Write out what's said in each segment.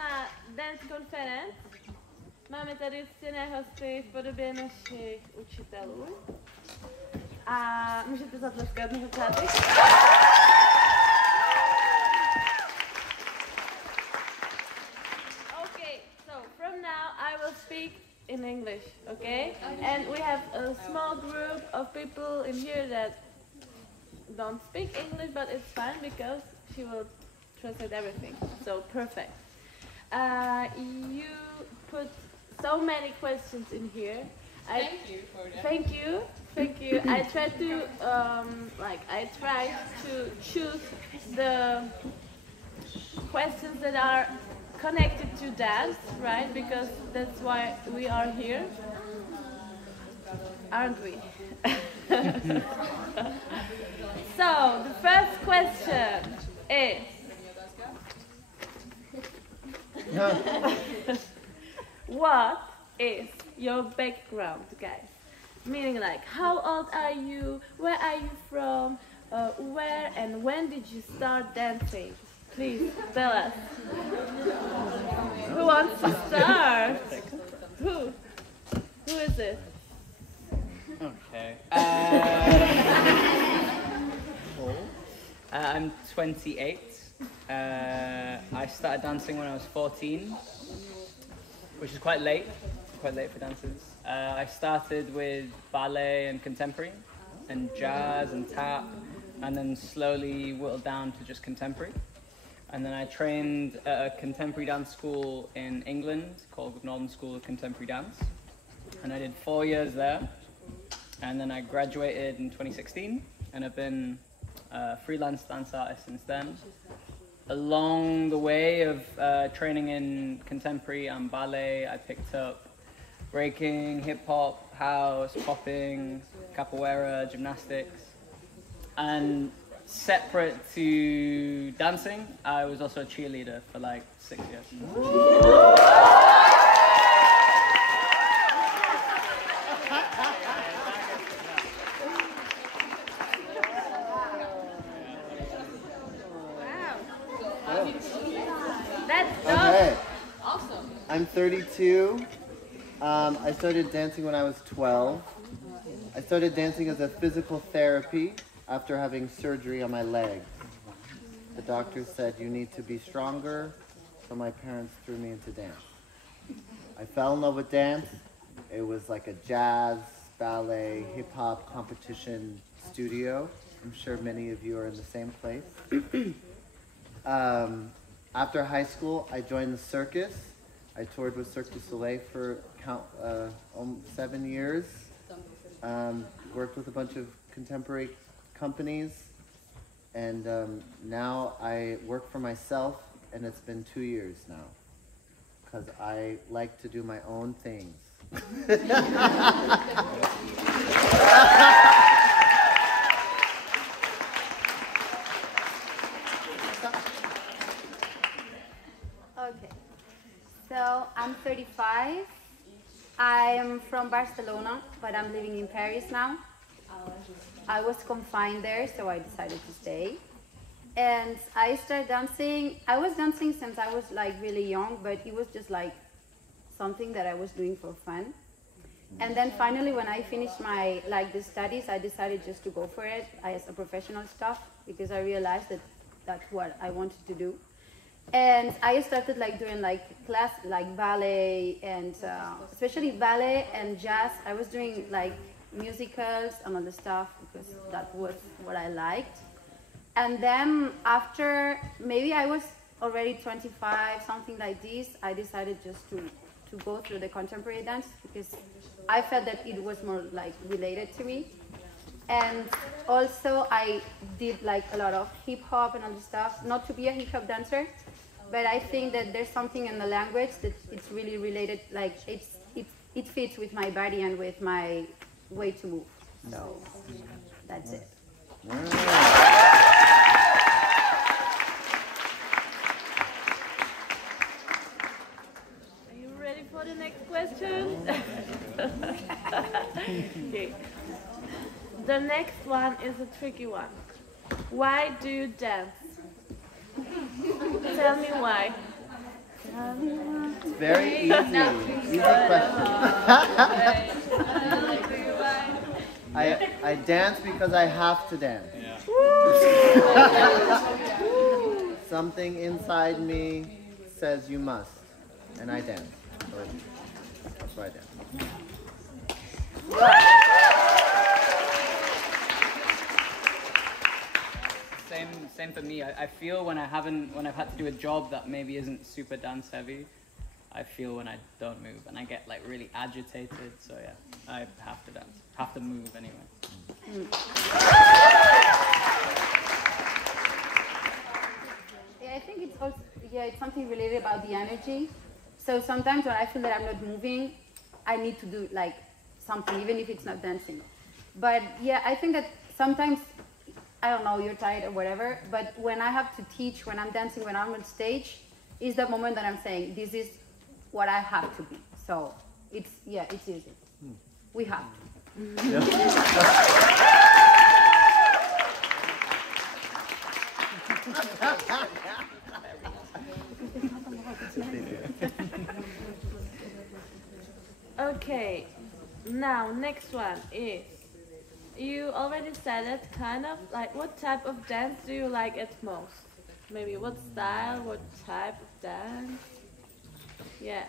na Dance Conference. Máme tady ctěné hosty v podobě našich učitelů. A můžete zatleskat na začátek. Okay, so from now I will speak in English, okay? And we have a small group of people in here that don't speak English, but it's fine because she will translate everything. So perfect. You put so many questions in here. Thank you for that. Thank you. I tried to choose the questions that are connected to dance, right? Because that's why we are here, aren't we? So the first question is, what is your background, guys? Meaning like, how old are you? Where are you from? Where and when did you start dancing? Please tell us. Who wants to start? Who is it? Okay. I'm 28. I started dancing when I was 14, which is quite late for dancers. I started with ballet and contemporary, and jazz and tap, and then slowly whittled down to just contemporary. And then I trained at a contemporary dance school in England called Northern School of Contemporary Dance. And I did 4 years there. And then I graduated in 2016, and I've been a freelance dance artist since then. Along the way of training in contemporary and ballet, I picked up breaking, hip-hop, house, popping, capoeira, gymnastics. And separate to dancing, I was also a cheerleader for like 6 years. Okay. Awesome. I'm 32. I started dancing when I was 12. I started dancing as a physical therapy after having surgery on my leg. The doctor said, you need to be stronger, so my parents threw me into dance. I fell in love with dance. It was like a jazz, ballet, hip-hop competition studio. I'm sure many of you are in the same place. After high school, I joined the circus. I toured with Cirque du Soleil for 7 years. Worked with a bunch of contemporary companies. And now I work for myself, and it's been 2 years now. Because I like to do my own things. Okay, so I'm 35. I'm from Barcelona, but I'm living in Paris now. I was confined there, so I decided to stay. And I started dancing. I was dancing since I was like really young, but it was just like something that I was doing for fun. And then finally, when I finished my the studies, I decided just to go for it as a professional stuff, because I realized that that's what I wanted to do. And I started doing class ballet and especially ballet and jazz. I was doing musicals and other stuff because that was what I liked. And then after maybe I was already 25, something like this, I decided just to go through the contemporary dance because I felt that it was more related to me. And also I did a lot of hip hop and other stuff, not to be a hip hop dancer, but I think that there's something in the language that it's really related, it fits with my body and with my way to move. So that's it. Are you ready for the next question? Okay. The next one is a tricky one. Why do you dance? Tell me why. It's very easy. Easy question. I dance because I have to dance. Something inside me says you must, and I dance. That's why I dance. Same for me. I feel when I've had to do a job that maybe isn't super dance heavy, I feel when I don't move and I get like really agitated. So yeah, I have to dance, have to move anyway. Yeah, I think it's also it's something related about the energy. So sometimes when I feel that I'm not moving, I need to do like something, even if it's not dancing. But yeah, I think that sometimes, I don't know, you're tired or whatever, but when I have to teach, when I'm dancing, when I'm on stage, is the moment that I'm saying, this is what I have to be. So it's easy. We have to. Okay, now next one is, you already said it, kind of, like what type of dance do you like at most? Maybe what style, what type of dance? Yeah.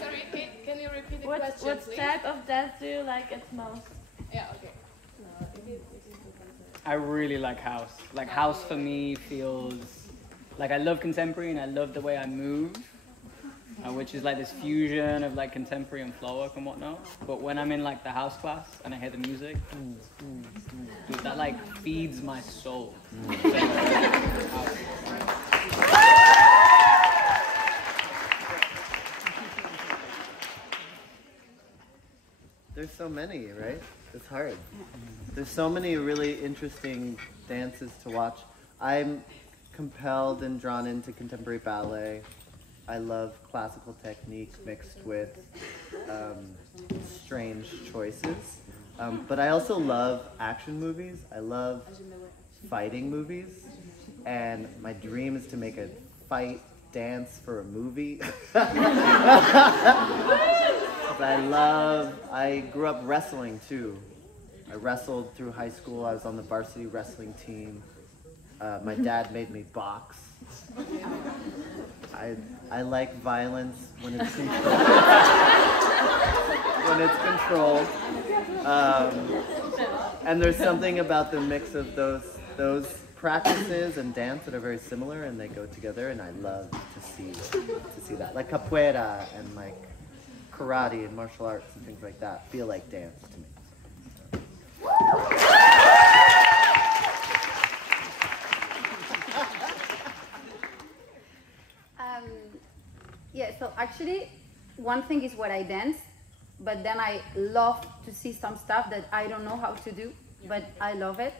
Sorry, can you repeat the question, What please? type of dance do you like at most? Yeah, okay. I really like house. Like house for me feels like I love contemporary and I love the way I move, which is like this fusion of like contemporary and floor work and whatnot. But when I'm in like the house class and I hear the music, dude, that like feeds my soul. There's so many, right? It's hard. There's so many really interesting dances to watch. I'm compelled and drawn into contemporary ballet. I love classical technique mixed with strange choices. But I also love action movies. I love fighting movies. And my dream is to make a fight dance for a movie. I grew up wrestling too. I wrestled through high school. I was on the varsity wrestling team. My dad made me box. I like violence when it's controlled. When it's controlled. And there's something about the mix of those practices and dance that are very similar, and they go together, and I love to see that. Like capoeira and like karate and martial arts and things like that feel like dance to me. Yeah, so actually, one thing is what I dance, but then I love to see some stuff that I don't know how to do, but I love it.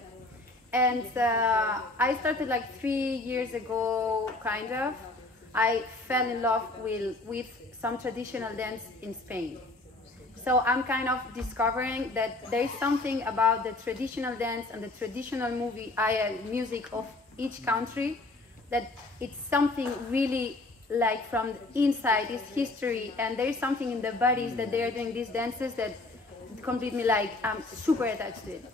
And I started like 3 years ago, kind of. I fell in love with some traditional dance in Spain. So I'm kind of discovering that there is something about the traditional dance and the traditional music of each country, that it's something really like from the inside, it's history, and there is something in the bodies that they are doing these dances that completely like I'm super attached to it.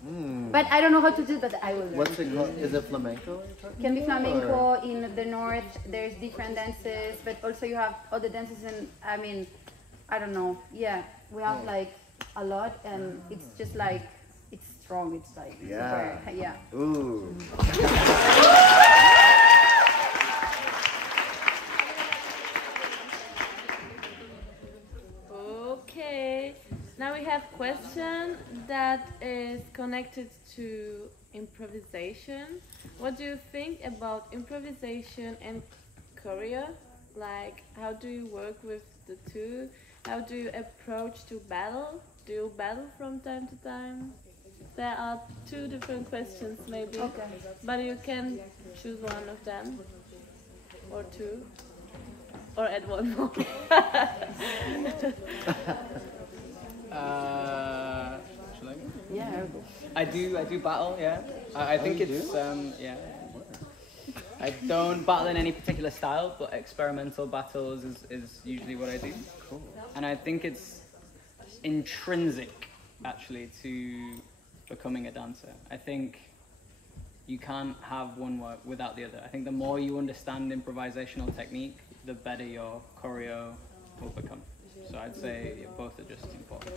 But I don't know how to do that. I will learn. What's it called? Is it flamenco? Can be flamenco. In the north there's different dances, but also you have other dances, and I mean, I don't know. Yeah, we have like a lot, and it's just like it's strong. It's like super, yeah. Ooh. Okay, now we have a question that is connected to improvisation. What do you think about improvisation and choreo? Like, how do you work with the two? How do you approach to battle? Do you battle from time to time? There are two different questions maybe, but you can choose one of them, or two. Or add one more. Shall I go? Yeah. I do battle, yeah. I think you it's, do? yeah. I don't battle in any particular style, but experimental battles is usually what I do. Cool. And I think it's intrinsic, actually, to becoming a dancer. I think you can't have one work without the other. I think the more you understand improvisational technique, the better your choreo will become. So I'd say both are just important.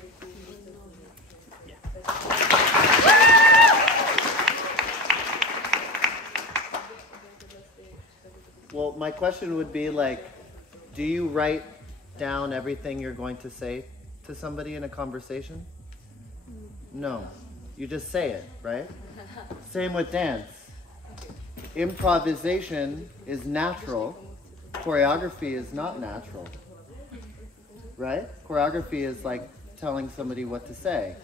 Well, my question would be like, do you write down everything you're going to say to somebody in a conversation? No. You just say it, right? Same with dance. Improvisation is natural. Choreography is not natural. Right? Choreography is like telling somebody what to say.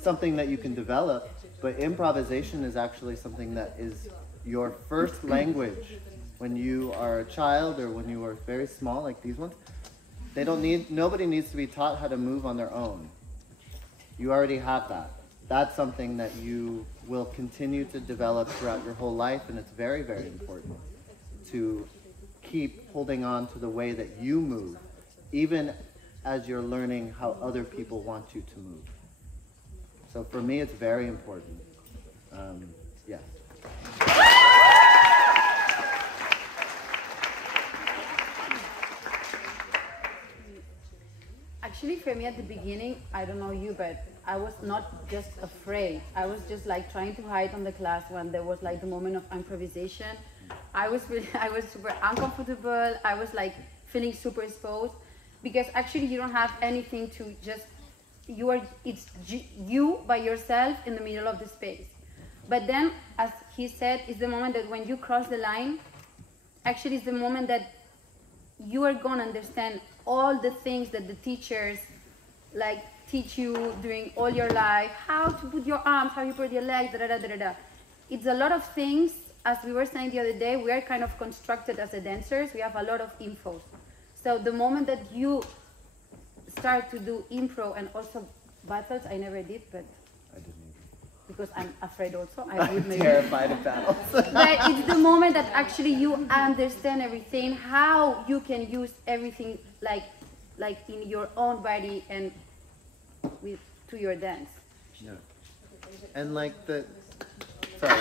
Something that you can develop, but improvisation is actually something that is your first language. When you are a child or when you are very small, like these ones, nobody needs to be taught how to move on their own. You already have that. That's something that you will continue to develop throughout your whole life, and it's very, very important to keep holding on to the way that you move, even as you're learning how other people want you to move. So for me, it's very important. Yeah. Actually, for me at the beginning, I don't know you, but I was not just afraid. I was just like trying to hide on the class when there was like the moment of improvisation. I was super uncomfortable. I was like feeling super exposed because actually you don't have anything to just, it's you by yourself in the middle of the space. But then, as he said, it's the moment that when you cross the line, actually it's the moment that you are going to understand all the things that the teachers like teach you during all your life, how to put your arms, how you put your legs, da, da, da, da, da. It's a lot of things. As we were saying the other day, we are kind of constructed as a dancers. We have a lot of info. So the moment that you start to do impro and also battles, I never did, but I didn't either. Because I'm afraid also. I would maybe. Terrified of battles. But it's the moment that actually you understand everything, how you can use everything like in your own body and to your dance. Yeah. And like sorry.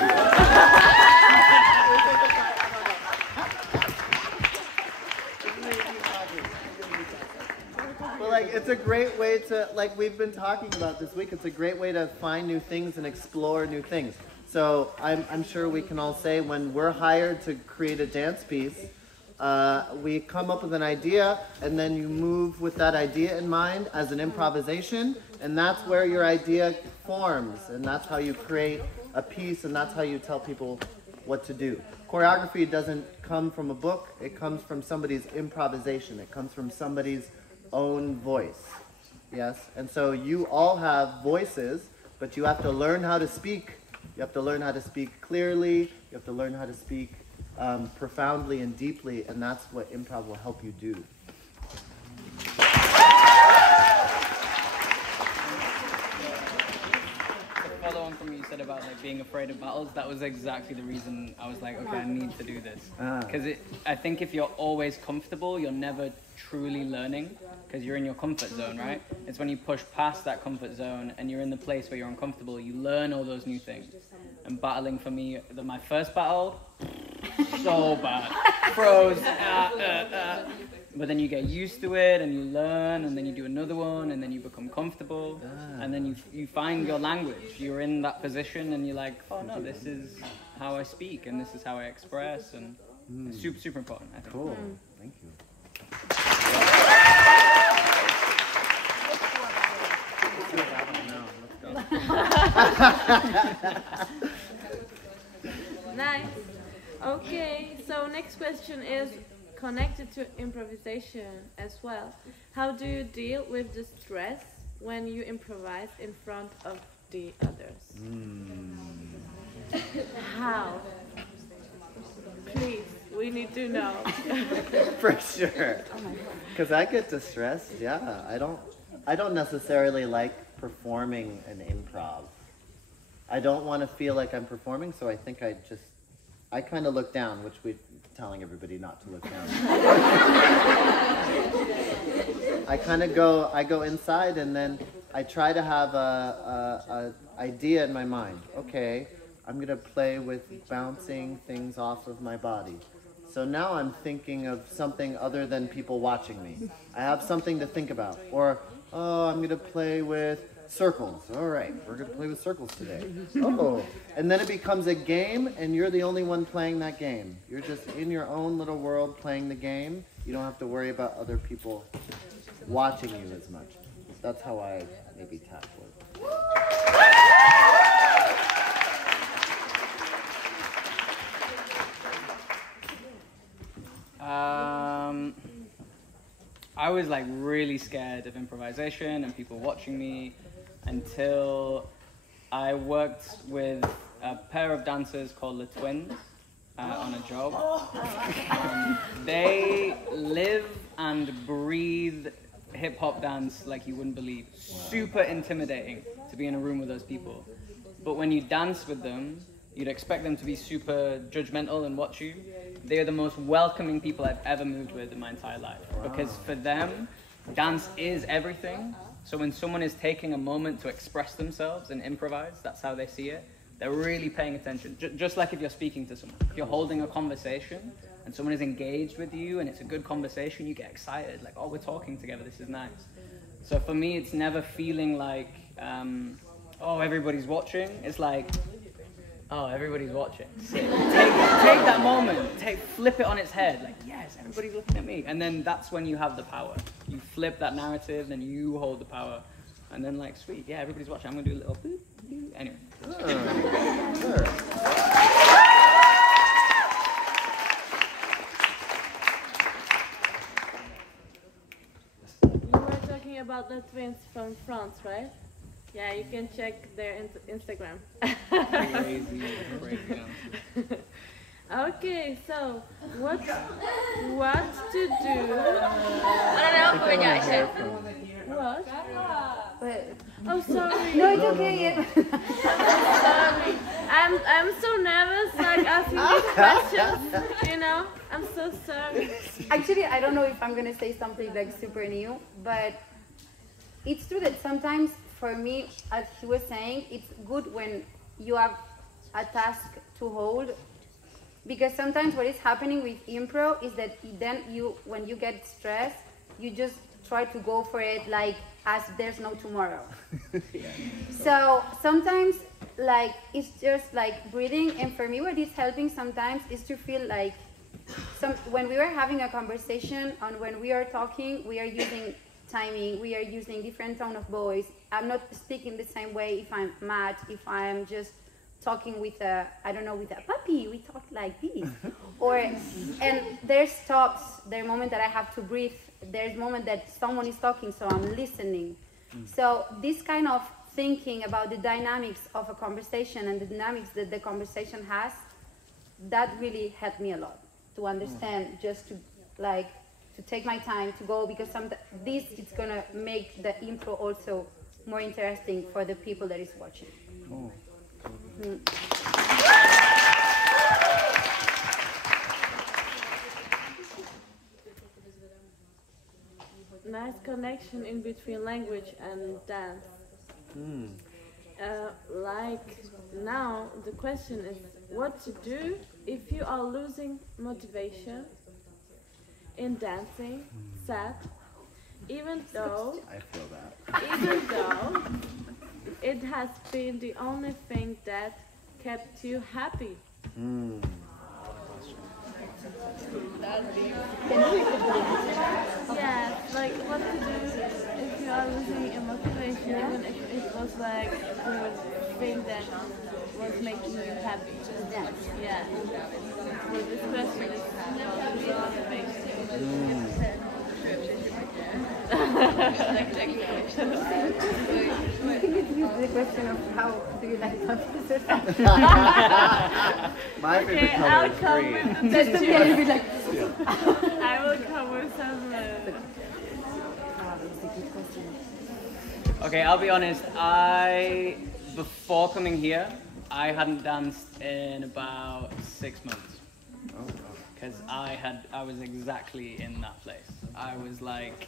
Well, like, it's a great way to, like we've been talking about this week, it's a great way to find new things and explore new things. So I'm sure we can all say when we're hired to create a dance piece, we come up with an idea and then you move with that idea in mind as an improvisation, and that's where your idea forms, and that's how you create a piece, and that's how you tell people what to do. Choreography doesn't come from a book, it comes from somebody's improvisation, it comes from somebody's own voice. Yes? And so you all have voices, but you have to learn how to speak. You have to learn how to speak clearly, you have to learn how to speak profoundly and deeply, and that's what improv will help you do. Follow on from what you said about like being afraid of battles, that was exactly the reason I was like, okay, I need to do this. Because I think if you're always comfortable, you're never truly learning, because you're in your comfort zone, right? It's when you push past that comfort zone and you're in the place where you're uncomfortable, you learn all those new things. And battling for me, my first battle, so bad. Froze, but then you get used to it and you learn, and then you do another one, and then you become comfortable, and then you find your language. You're in that position and you're like, oh no, this is how I speak and this is how I express, and it's super, super important, I think. Cool. Thank you. Nice. Okay, so next question is connected to improvisation as well. How do you deal with the stress when you improvise in front of the others? How? Please, we need to know. For sure. Because I get distressed, yeah. I don't necessarily like performing an improv. I don't want to feel like I'm performing, so I think I kind of look down, which we're telling everybody not to look down. I go inside, and then I try to have a idea in my mind. Okay, I'm gonna play with bouncing things off of my body. So now I'm thinking of something other than people watching me. I have something to think about. Or, oh, I'm gonna play with circles. All right, we're gonna play with circles today. Oh, and then it becomes a game, and you're the only one playing that game. You're just in your own little world playing the game. You don't have to worry about other people watching you as much. That's how I maybe tackle it. I was like really scared of improvisation and people watching me until I worked with a pair of dancers called the Twins on a job. They live and breathe hip-hop dance like you wouldn't believe. Super intimidating to be in a room with those people. But when you dance with them, you'd expect them to be super judgmental and watch you. They are the most welcoming people I've ever moved with in my entire life. Because for them, dance is everything. So when someone is taking a moment to express themselves and improvise, that's how they see it. They're really paying attention. Just like if you're speaking to someone. If you're holding a conversation and someone is engaged with you and it's a good conversation, you get excited. Like, oh, we're talking together, this is nice. So for me, it's never feeling like, oh, everybody's watching. It's like, oh, everybody's watching. Take that moment, flip it on its head. Like, yes, everybody's looking at me. And then that's when you have the power. You flip that narrative, then you hold the power. And then like, sweet, yeah, everybody's watching. I'm gonna do a little boop, boop. Anyway. Sure. You were talking about the twins from France, right? Yeah, you can check their Instagram. Crazy. Okay, so what to do? What? But, Oh, sorry. no, it's okay. Sorry. I'm so nervous, like asking these questions. You know, I'm so sorry. Actually, I don't know if I'm gonna say something like super new, but it's true that sometimes for me, as he was saying, it's good when you have a task to hold, because sometimes what is happening with improv is that then when you get stressed, you just try to go for it like as there's no tomorrow. So sometimes like it's just like breathing, and for me what is helping sometimes is to feel like when we are having a conversation and when we are talking, we are using timing, we are using different tone of voice. I'm not speaking the same way if I'm mad, if I'm just talking with a puppy, we talk like this. And there's stops, there are moments that I have to breathe, there's moment that someone is talking, so I'm listening. So this kind of thinking about the dynamics of a conversation and the dynamics that the conversation has, that really helped me a lot to understand, just to take my time to go, because this is gonna make the improv also more interesting for the people that is watching. Cool. Nice connection in between language and dance. Like now, the question is what to do if you are losing motivation in dancing, sad, even though it has been the only thing that kept you happy. Yeah, like what to do if you are losing your motivation, even if it was like the thing that was making you happy. Dance. Yeah. So this question is about losing motivation. The question of how do you like puppies or something? My favorite color I'll is come green. with the Yeah, you'll be like, I will come with some. Okay, I'll be honest, I before coming here, I hadn't danced in about 6 months. Because I was exactly in that place. I was like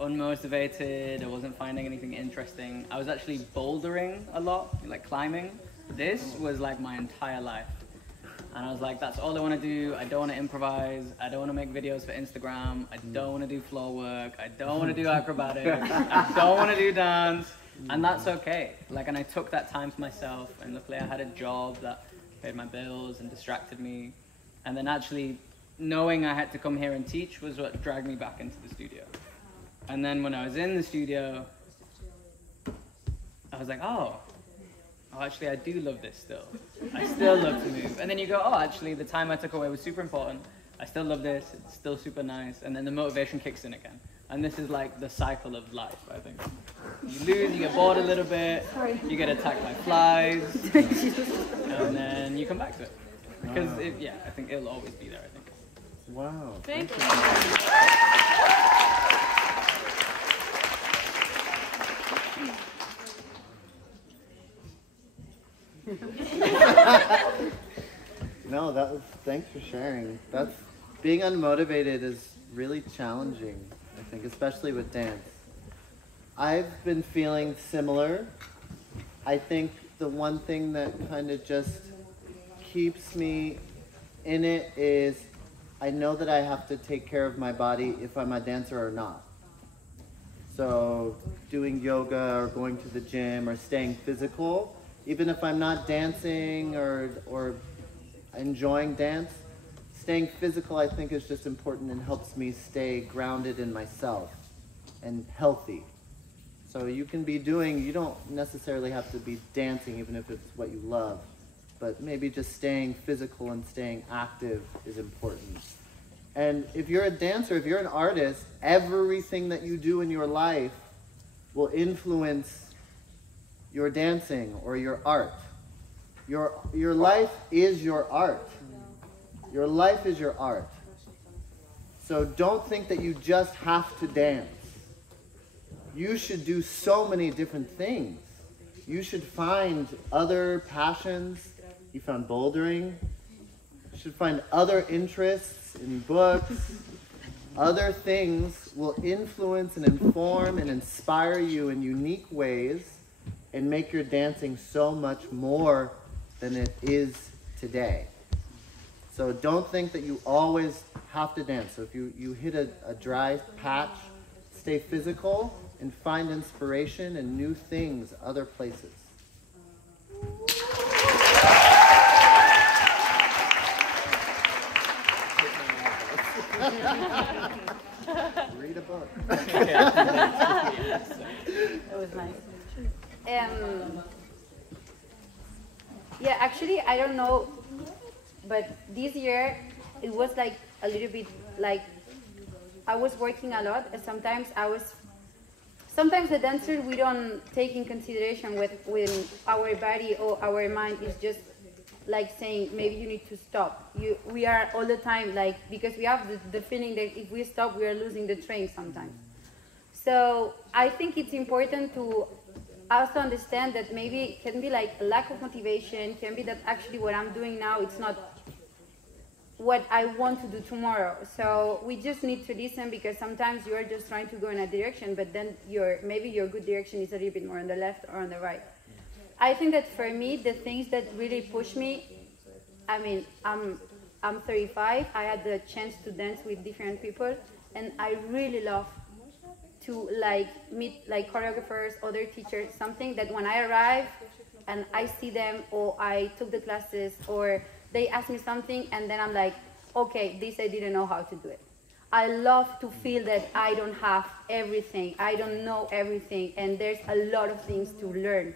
unmotivated, I wasn't finding anything interesting. I was actually bouldering a lot, like climbing. This was like my entire life. And I was like, that's all I want to do. I don't want to improvise. I don't want to make videos for Instagram. I don't want to do floor work. I don't want to do acrobatics. I don't want to do dance. And that's okay. Like, and I took that time for myself. And luckily I had a job that paid my bills and distracted me. And then actually knowing I had to come here and teach was what dragged me back into the studio. And then when I was in the studio, I was like, oh, actually I do love this still. I still love to move. And then you go, oh, actually the time I took away was super important. I still love this, it's still super nice. And then the motivation kicks in again. And this is like the cycle of life, I think. You lose, you get bored a little bit, you get attacked by flies, and then you come back to it. Because, yeah, I think it'll always be there, I think. Wow. Thank you. No, thanks for sharing. Being unmotivated is really challenging, I think, especially with dance. I've been feeling similar. I think the one thing that kind of just keeps me in it is I know that I have to take care of my body if I'm a dancer or not. So doing yoga or going to the gym or staying physical, even if I'm not dancing or enjoying dance, staying physical I think is just important and helps me stay grounded in myself and healthy. So you can be you don't necessarily have to be dancing even if it's what you love, but maybe just staying physical and staying active is important. And if you're a dancer, if you're an artist, everything that you do in your life will influence your dancing or your art. Your life is your art. Your life is your art. So don't think that you just have to dance. You should do so many different things. You should find other passions. You found bouldering. You should find other interests in books. Other things will influence and inform and inspire you in unique ways and make your dancing so much more than it is today. So don't think that you always have to dance. So if you hit a dry patch, stay physical and find inspiration and new things other places. Read a book. It was nice. Yeah, actually, I don't know, but this year it was like a little bit like I was working a lot, and sometimes the dancers we don't take in consideration when our body or our mind is just like saying maybe you need to stop. We are all the time like, because we have the feeling that if we stop we are losing the train sometimes. So I think it's important to also understand that maybe it can be like a lack of motivation, can be that actually what I'm doing now, it's not what I want to do tomorrow. So we just need to listen, because sometimes you are just trying to go in a direction, but then maybe your good direction is a little bit more on the left or on the right. I think that for me, the things that really push me, I mean, I'm 35, I had the chance to dance with different people, and I really love to like meet like choreographers, other teachers, something that when I arrive and I see them, or I took the classes, or they ask me something and then I'm like, okay, this I didn't know how to do it. I love to feel that I don't have everything, I don't know everything, and there's a lot of things to learn.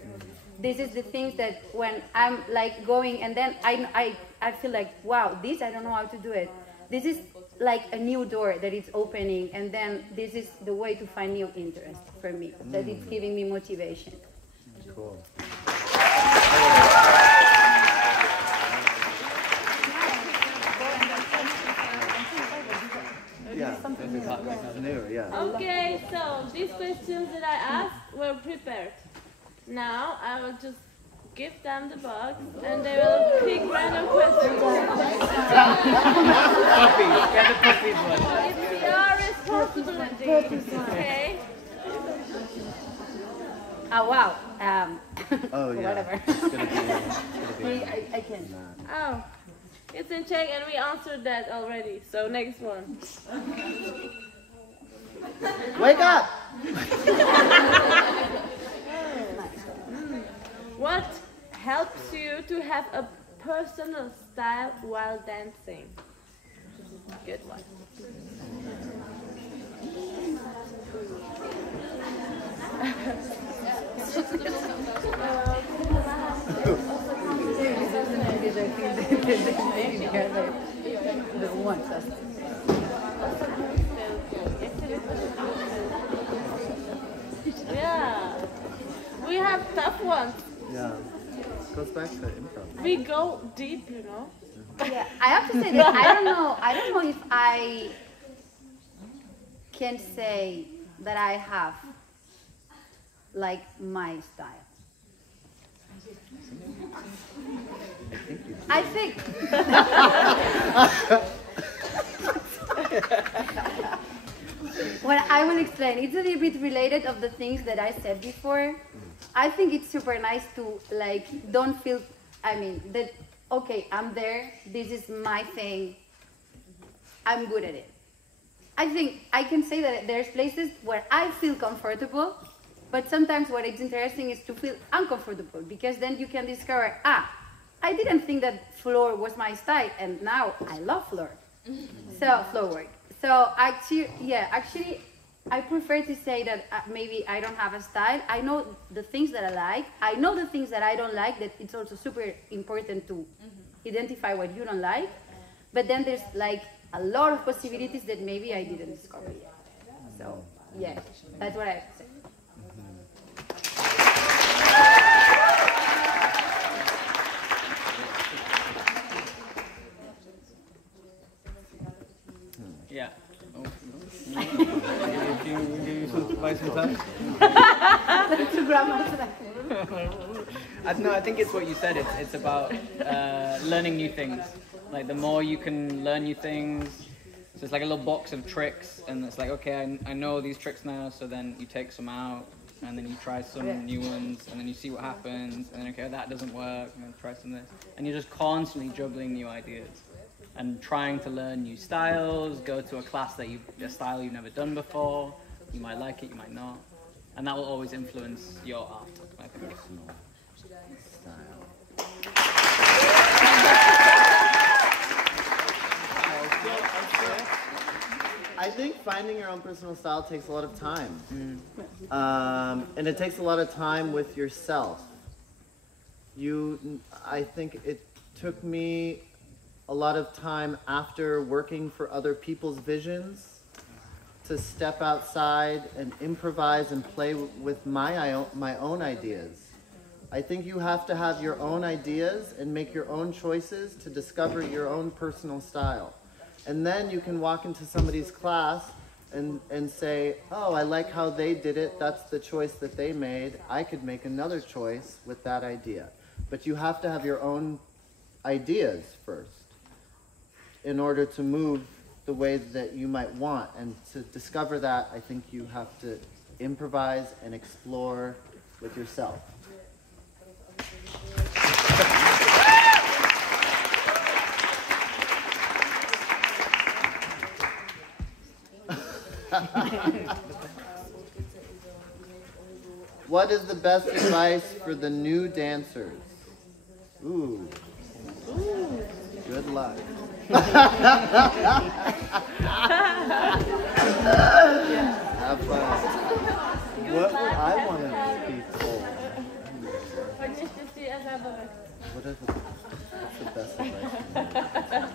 This is the things that when I'm like going and then I feel like, wow, this I don't know how to do it. This is like a new door that is opening, and then this is the way to find new interest for me, that it's giving me motivation. Cool. Yeah, it's new, yeah. Okay, so these questions that I asked were prepared. Now I will just give them the box and they will pick random questions. Puppies, get the puppies one. It's your responsibility. Okay? Oh wow. Oh yeah. Whatever. It's gonna be I can. Oh, it's in Czech and we answered that already. So next one. Wake up! What helps you to have a personal style while dancing? Good one. Yeah, we have tough ones. Yeah. Goes back to improv. We go deep, you know. Yeah, I have to say that I don't know if I can say that I have like my style. I think well, I will explain. It's a little bit related of the things that I said before. I think it's super nice to like don't feel that okay, I'm there, this is my thing, I'm good at it. I think I can say that there's places where I feel comfortable, but sometimes what is interesting is to feel uncomfortable, because then you can discover, I didn't think that floor was my style, and now I love floor. So, floor work. So actually, I prefer to say that maybe I don't have a style. I know the things that I like. I know the things that I don't like, that it's also super important to identify what you don't like. But then there's like a lot of possibilities that maybe I didn't discover yet. So, yeah, that's what I have to say. Yeah. I think it's what you said. It's about learning new things. Like the more you can learn new things, so it's like a little box of tricks, and it's like, okay, I know these tricks now. So then you take some out, and then you try some new ones, and then you see what happens, and then okay, that doesn't work, and then try some of this, and you're just constantly juggling new ideas and trying to learn new styles. Go to a class a style you've never done before. You might like it, you might not, and that will always influence your art, I think. I think finding your own personal style takes a lot of time. And it takes a lot of time with yourself. I think it took me a lot of time after working for other people's visions to step outside and improvise and play with my own ideas. I think you have to have your own ideas and make your own choices to discover your own personal style. And then you can walk into somebody's class and say, oh, I like how they did it. That's the choice that they made. I could make another choice with that idea. But you have to have your own ideas first in order to move the way that you might want. And to discover that, I think you have to improvise and explore with yourself. What is the best advice for the new dancers? Ooh. Good luck. Have fun. What would I want to be told? What's the best advice?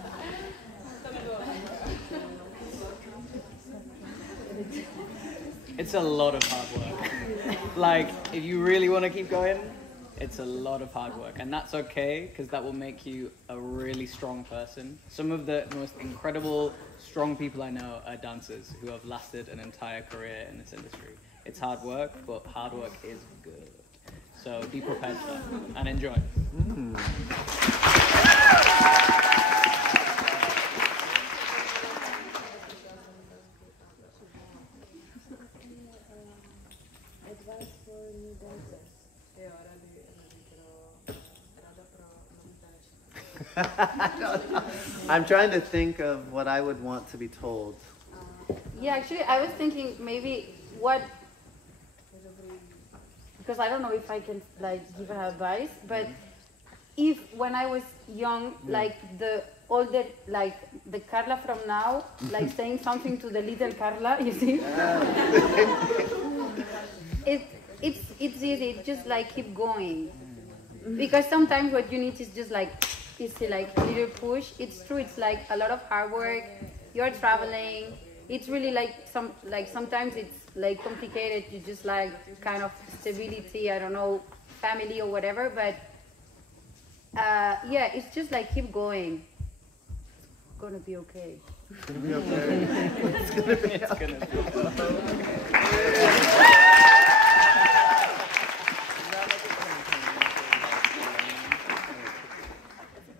It's a lot of hard work. Like, if you really want to keep going, it's a lot of hard work. And that's okay, because that will make you a really strong person. Some of the most incredible, strong people I know are dancers who have lasted an entire career in this industry. It's hard work, but hard work is good. So be prepared for that and enjoy. I'm trying to think of what I would want to be told. Yeah, actually, I was thinking maybe what, because I don't know if I can like give her advice, but if when I was young, like the older, like the Carla from now, like saying something to the little Carla, you see, it's easy, just like keep going, because sometimes what you need is just like like a little push. It's true, it's like a lot of hard work. You're traveling. It's really like sometimes it's like complicated. You just like kind of stability, I don't know, family or whatever. But yeah, it's just like keep going. It's gonna be okay. It's gonna be okay. It's gonna be okay.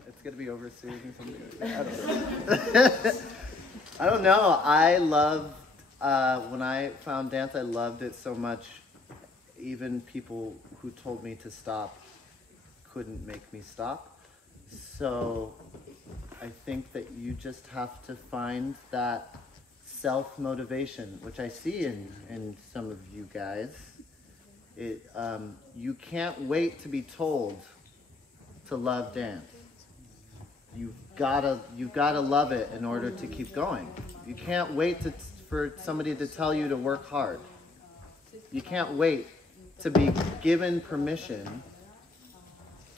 It's gonna be overseeing something. I don't know. I loved when I found dance. I loved it so much. Even people who told me to stop couldn't make me stop. So I think that you just have to find that self-motivation, which I see in some of you guys. You can't wait to be told to love dance. You've gotta love it in order to keep going. You can't wait for somebody to tell you to work hard. You can't wait to be given permission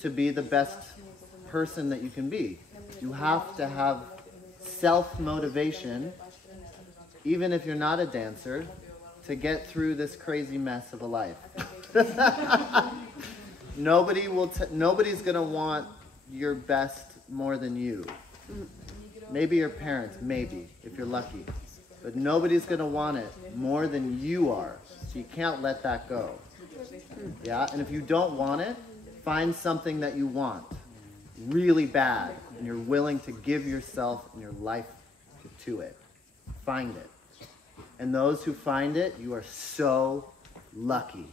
to be the best person that you can be. You have to have self-motivation, even if you're not a dancer, to get through this crazy mess of a life. Nobody's gonna want your best more than you. Maybe your parents, maybe, if you're lucky. But nobody's gonna want it more than you are. So you can't let that go. Yeah, and if you don't want it, find something that you want really bad and you're willing to give yourself and your life to it. Find it. And those who find it, you are so lucky.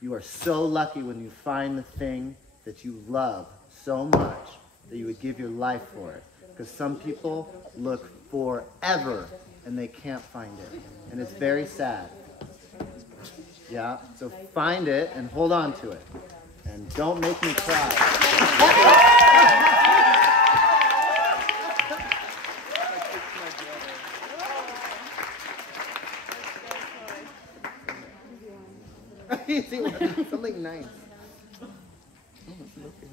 You are so lucky when you find the thing that you love so much that you would give your life for it. Because some people look forever and they can't find it. And it's very sad. Yeah? So find it and hold on to it. And don't make me cry. Something nice.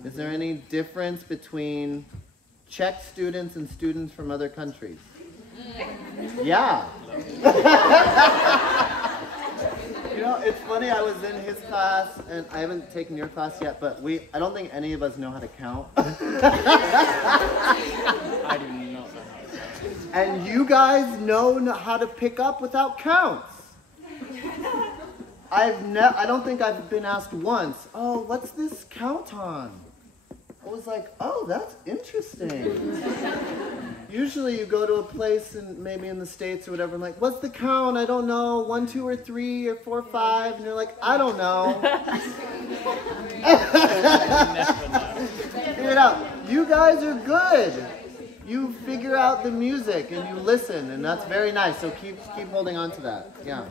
Is there any difference between Czech students and students from other countries? Yeah. You know, it's funny, I was in his class, and I haven't taken your class yet, but I don't think any of us know how to count. I do not know how to count. And you guys know how to pick up without counts. I don't think I've been asked once, oh, what's this count on? I was like, oh, that's interesting. Usually you go to a place and maybe in the States or whatever, and like, what's the count? I don't know, 1, 2, or 3, or 4, 5, and you're like, I don't know. Figure it out. You guys are good. You figure out the music and you listen, and that's very nice. So keep holding on to that. Yeah.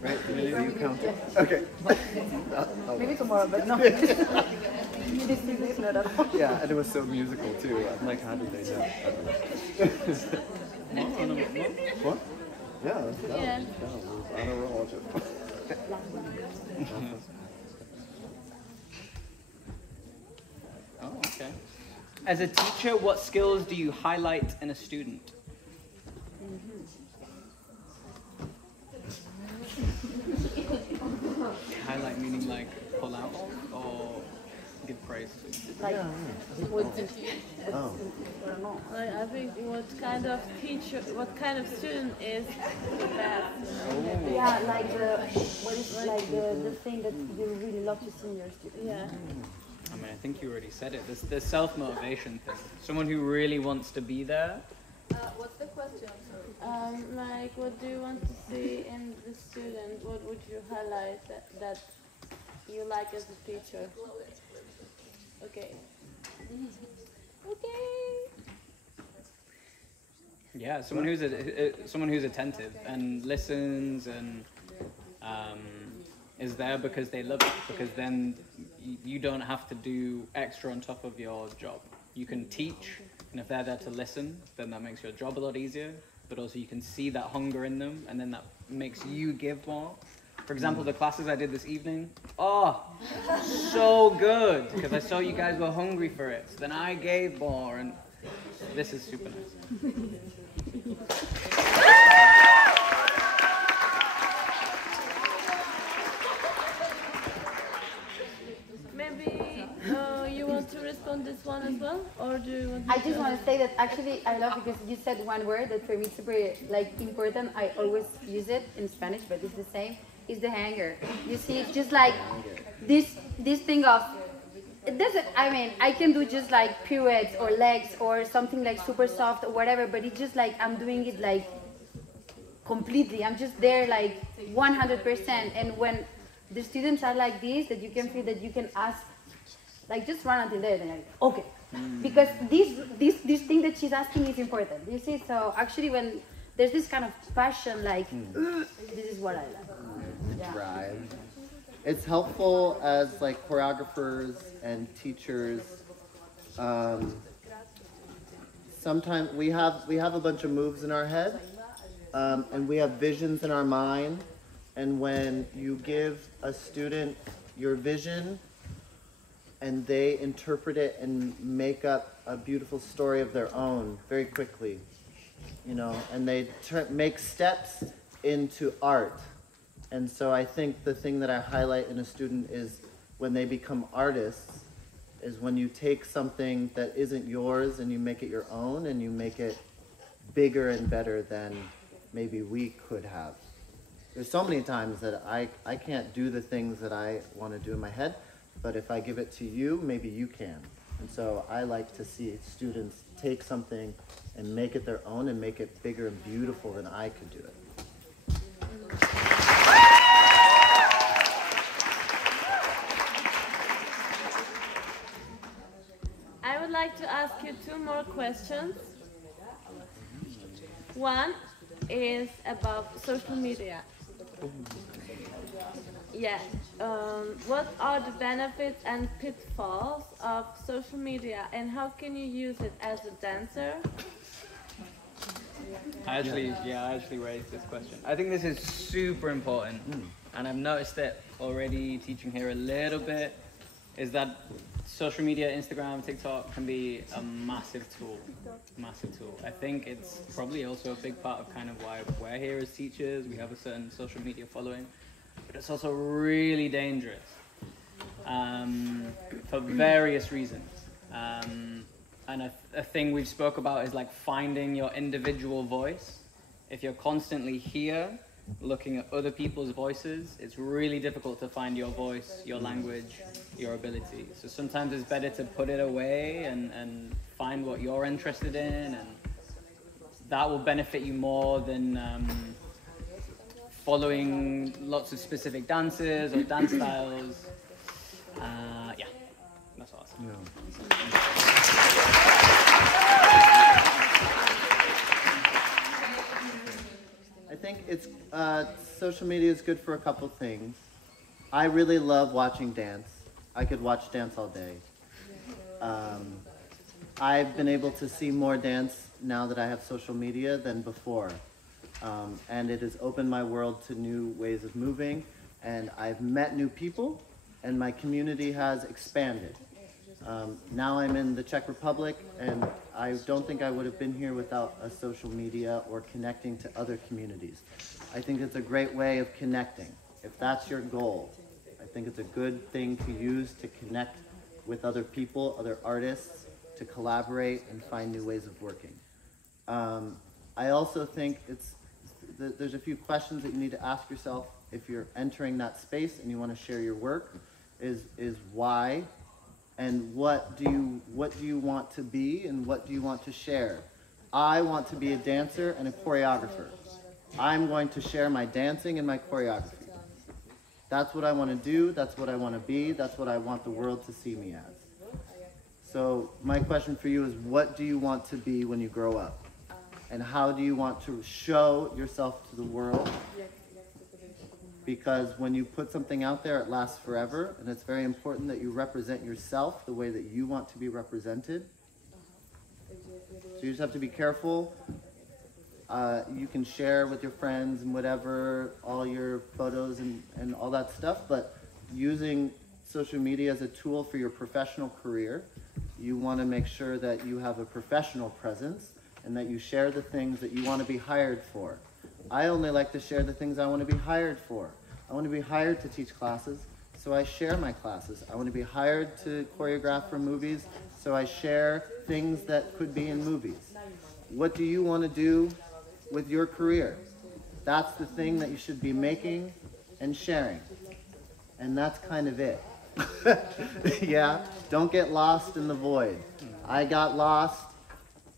Right? Maybe you count it. Okay. Maybe tomorrow, but no. Yeah, and it was so musical too. I'm like, how did they know? What? Yeah, that was on a roll. Oh, okay. As a teacher, what skills do you highlight in a student? Highlight meaning like pull out or give praise to. Like, what, Oh. I don't know. Like, I think what kind of teacher, what kind of student is the best? Yeah, like what is like the thing that you really love to see in your students? Yeah. I mean, I think you already said it. There's the self-motivation thing. Someone who really wants to be there. What's the question? Sorry. Like, what do you want to see in the student? What would you highlight that you like as a teacher? Okay. Okay. Yeah, someone who's attentive and listens and is there because they love it. Because then you don't have to do extra on top of your job. You can teach, and if they're there to listen, then that makes your job a lot easier. But also you can see that hunger in them, and then that makes you give more. For example, the classes I did this evening, so good, because I saw you guys were hungry for it. So then I gave more, and this is super nice. Maybe you want to respond this one as well, or do you want? I just want to say that actually I love because you said one word that for me is super like important. I always use it in Spanish, but it's the same. Is the hanger. You see, it's just like this thing of it doesn't. I mean, I can do just like pirouettes or legs or something like super soft or whatever, but it's just like I'm doing it like completely. I'm just there like 100%. And when the students are like this, that you can feel that you can ask, like just run until there, then you're like, okay, because this thing that she's asking is important. You see, so actually when there's this kind of passion, like this is what I like. Drive. It's helpful as like choreographers and teachers. Sometimes we have a bunch of moves in our head, and we have visions in our mind. And when you give a student your vision, and they interpret it and make up a beautiful story of their own very quickly, you know, and they make steps into art. And so I think the thing that I highlight in a student is when they become artists, is when you take something that isn't yours and you make it your own and you make it bigger and better than maybe we could have. There's so many times that I can't do the things that I want to do in my head, but if I give it to you, maybe you can. And so I like to see students take something and make it their own and make it bigger and beautiful than I could do it. I would like to ask you two more questions. One is about social media. Yeah. What are the benefits and pitfalls of social media, and how can you use it as a dancer? I actually raised this question. I think this is super important, and I've noticed it already teaching here a little bit, is that social media, Instagram, TikTok can be a massive tool. I think it's probably also a big part of kind of why we're here as teachers. We have a certain social media following, but it's also really dangerous for various reasons. And a thing we've spoke about is like finding your individual voice. If you're constantly here looking at other people's voices, it's really difficult to find your voice, your language, your ability. So sometimes it's better to put it away and find what you're interested in, and that will benefit you more than following lots of specific dances or dance styles. Yeah, that's what I was. I think it's social media is good for a couple things. I really love watching dance. I could watch dance all day. I've been able to see more dance now that I have social media than before. And it has opened my world to new ways of moving, and I've met new people, and my community has expanded. Now I'm in the Czech Republic, and I don't think I would have been here without a social media or connecting to other communities. I think it's a great way of connecting. If that's your goal, I think it's a good thing to use to connect with other people, other artists, to collaborate and find new ways of working. I also think there's a few questions that you need to ask yourself if you're entering that space and you want to share your work. Is why, and what do you want to be, and what do you want to share? I want to be a dancer and a choreographer. I'm going to share my dancing and my choreography. That's what I want to do. That's what I want to be. That's what I want the world to see me as. So my question for you is, what do you want to be when you grow up? And how do you want to show yourself to the world? Because when you put something out there, it lasts forever, and it's very important that you represent yourself the way that you want to be represented. So you just have to be careful. You can share with your friends and whatever, all your photos and all that stuff, but using social media as a tool for your professional career, you want to make sure that you have a professional presence and that you share the things that you want to be hired for. I only like to share the things I want to be hired for. I want to be hired to teach classes, so I share my classes. I want to be hired to choreograph for movies, so I share things that could be in movies. What do you want to do with your career? That's the thing that you should be making and sharing. And that's kind of it. Yeah, don't get lost in the void. I got lost.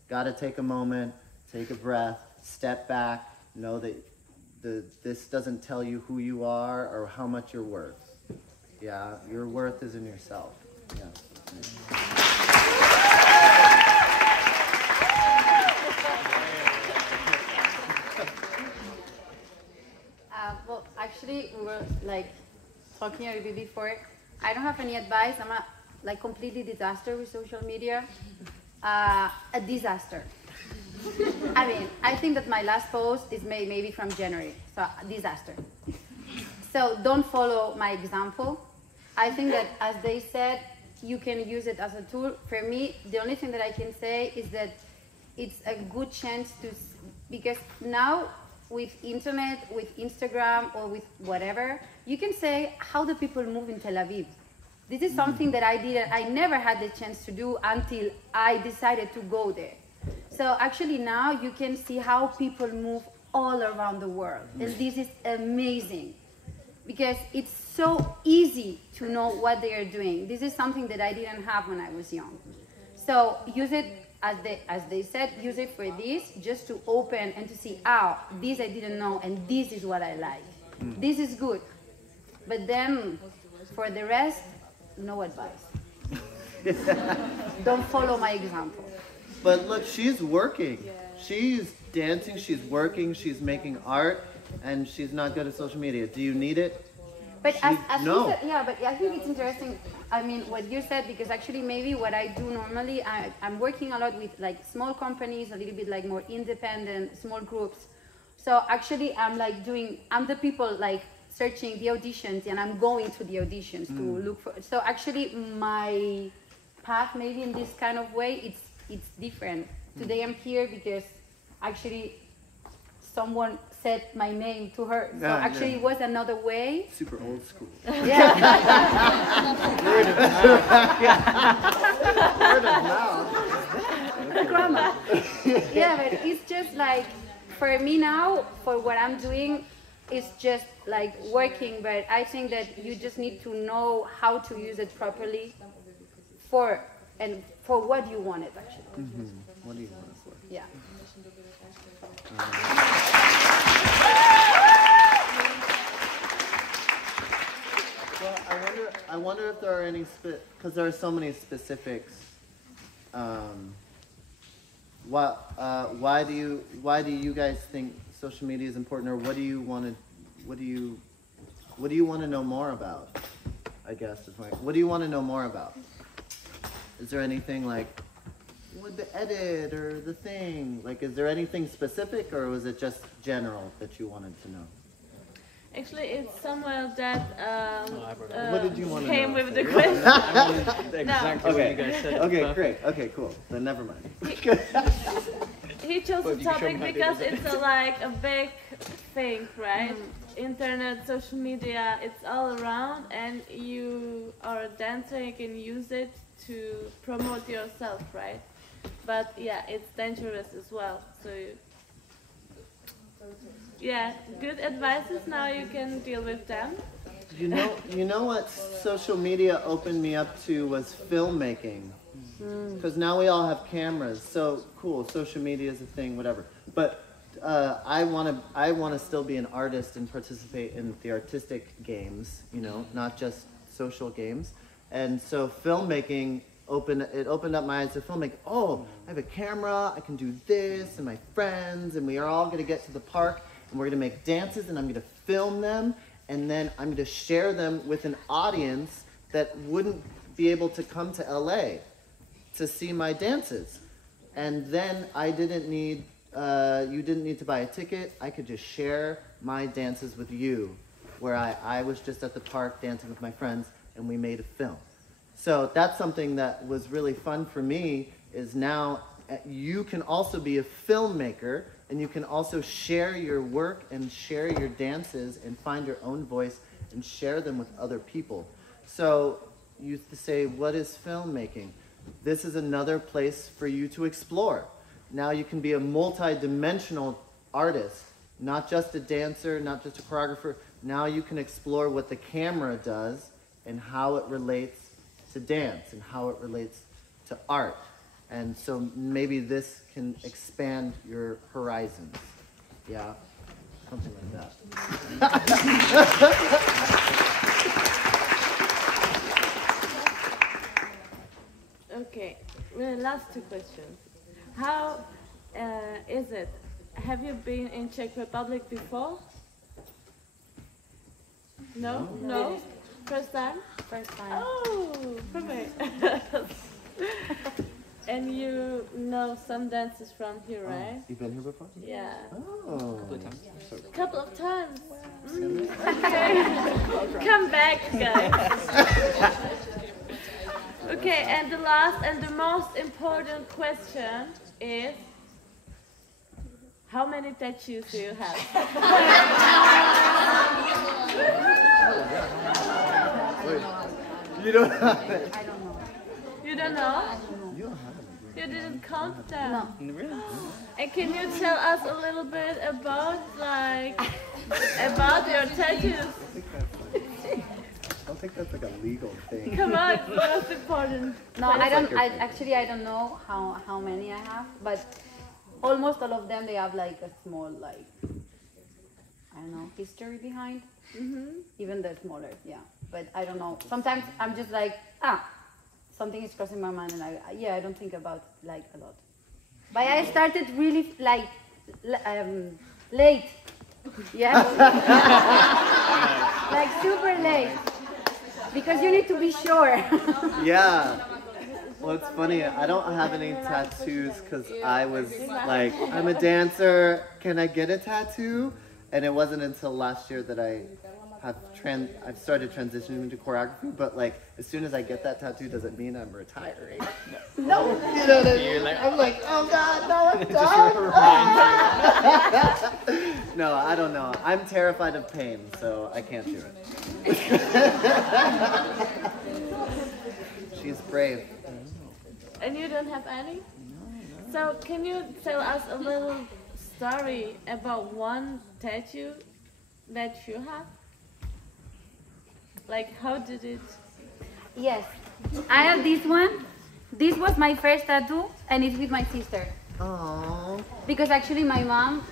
Got to take a moment, take a breath, step back, know that this doesn't tell you who you are or how much you're worth. Yeah, your worth is in yourself. Yeah. Well, actually, we were like talking a little bit before. I don't have any advice. I'm a like completely disaster with social media. A disaster. I mean, I think that my last post is maybe from January, so a disaster. So don't follow my example. I think that, as they said, you can use it as a tool. For me, the only thing that I can say is that it's a good chance to, because now with internet, with Instagram, or with whatever, you can say how the people move in Tel Aviv. This is something that I never had the chance to do until I decided to go there. So actually now you can see how people move all around the world. And this is amazing because it's so easy to know what they are doing. This is something that I didn't have when I was young. So use it, as they said, use it for this, just to open and to see, this I didn't know and this is what I like. This is good. But then for the rest, no advice. Don't follow my example. But look, she's working. She's dancing, she's working, she's making art, and she's not good at social media. Do you need it? But no. Yeah, but I think it's interesting, I mean, what you said, because actually maybe what I do normally, I'm working a lot with like small companies, a little bit like more independent, small groups. So actually I'm the people like searching the auditions, and I'm going to the auditions to look for. So actually my path maybe in this kind of way, it's different. Today I'm here because actually someone said my name to her. So actually it was another way. Super old school. Yeah. Word of mouth. Grandma. Yeah, but it's just like, for me now, for what I'm doing, it's just like working, but I think that you just need to know how to use it properly for what you want it actually. What do you want it for? Yeah. Well, I wonder if there are any because there are so many specifics. Why do you guys think social media is important, or what do you want to know more about? I guess is what do you want to know more about? Is there anything like with the edit or the thing? Like, is there anything specific, or was it just general that you wanted to know? Actually, it's Samuel that What did you want to came know? with the question. Exactly what you guys said. Okay, great. Okay, cool. Then never mind. He chose the topic because it's a big thing, right? Internet, social media, it's all around, and you are a dancer, you can use it to promote yourself, right? But yeah, it's dangerous as well. So yeah, good advices. Now you can deal with them. You know what social media opened me up to was filmmaking. Because now we all have cameras. So cool, social media is a thing, whatever. But I want to still be an artist and participate in the artistic games, you know, not just social games. And so filmmaking opened up my eyes to filmmaking. Oh, I have a camera, I can do this, and my friends, and we are all going to get to the park, and we're going to make dances, and I'm going to film them, and then I'm going to share them with an audience that wouldn't be able to come to LA to see my dances. And then I didn't need, you didn't need to buy a ticket. I could just share my dances with you, where I was just at the park dancing with my friends, and we made a film. So that's something that was really fun for me, is now you can also be a filmmaker, and you can also share your work and share your dances and find your own voice and share them with other people. So you used to say, what is filmmaking? This is another place for you to explore. Now you can be a multi-dimensional artist, not just a dancer, not just a choreographer. Now you can explore what the camera does and how it relates to dance and how it relates to art. And so maybe this can expand your horizons. Yeah, something like that. Okay, last two questions. How is it? Have you been in Czech Republic before? No? No? First time? First time. Oh, perfect. And you know some dances from here, right? You've been here before? Yeah. Oh. A couple of times. Okay. Come back, guys. Okay, and the last and the most important question is, how many tattoos do you have? You don't have it. I don't know. You don't know? You don't have it. You didn't count them? No. Really? And can you tell us a little bit about, about your tattoos? I don't think that's like a legal thing. Come on, most important. No, I don't. I don't know how many I have, but almost all of them, they have like a small, like, I don't know, history behind. Even the smaller, yeah. But I don't know. Sometimes I'm just like, something is crossing my mind, and I don't think about like a lot. But I started really like late. Yeah. Like super late. Because you need to be sure. Yeah. Well, it's funny. I don't have any tattoos because I was like, I'm a dancer. Can I get a tattoo? And it wasn't until last year that I've started transitioning into choreography. But like, as soon as I get that tattoo, does it mean I'm retiring? No. You know what I mean? I'm like, oh God, no, I'm done. No, I don't know. I'm terrified of pain, so I can't do it. She's brave. And you don't have any? So can you tell us a little story about one tattoo that you have? Like, how did it? Yes, I have this one. This was my first tattoo, and it's with my sister. Aww. Because actually my mom,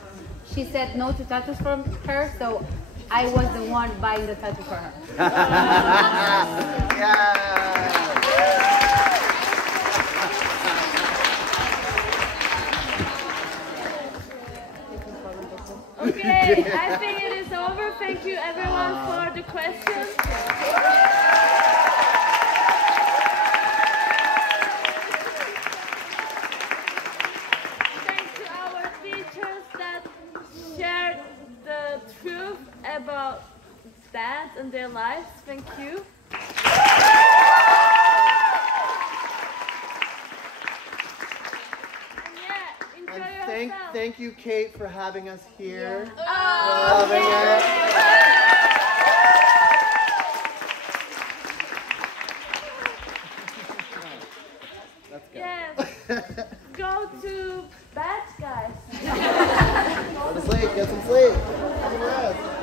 she said no to tattoos from her, so I was the one buying the tattoo for her. Yeah. Okay, I think it is over. Thank you everyone for the questions. Thanks to our teachers that shared the truth about dance and their lives. Thank you. And yeah, enjoy yourself. thank you, Kate, for having us here. Oh, Loving it. Let's go. Yes. Go to bed, guys. Go to sleep. Get some sleep. Have some rest.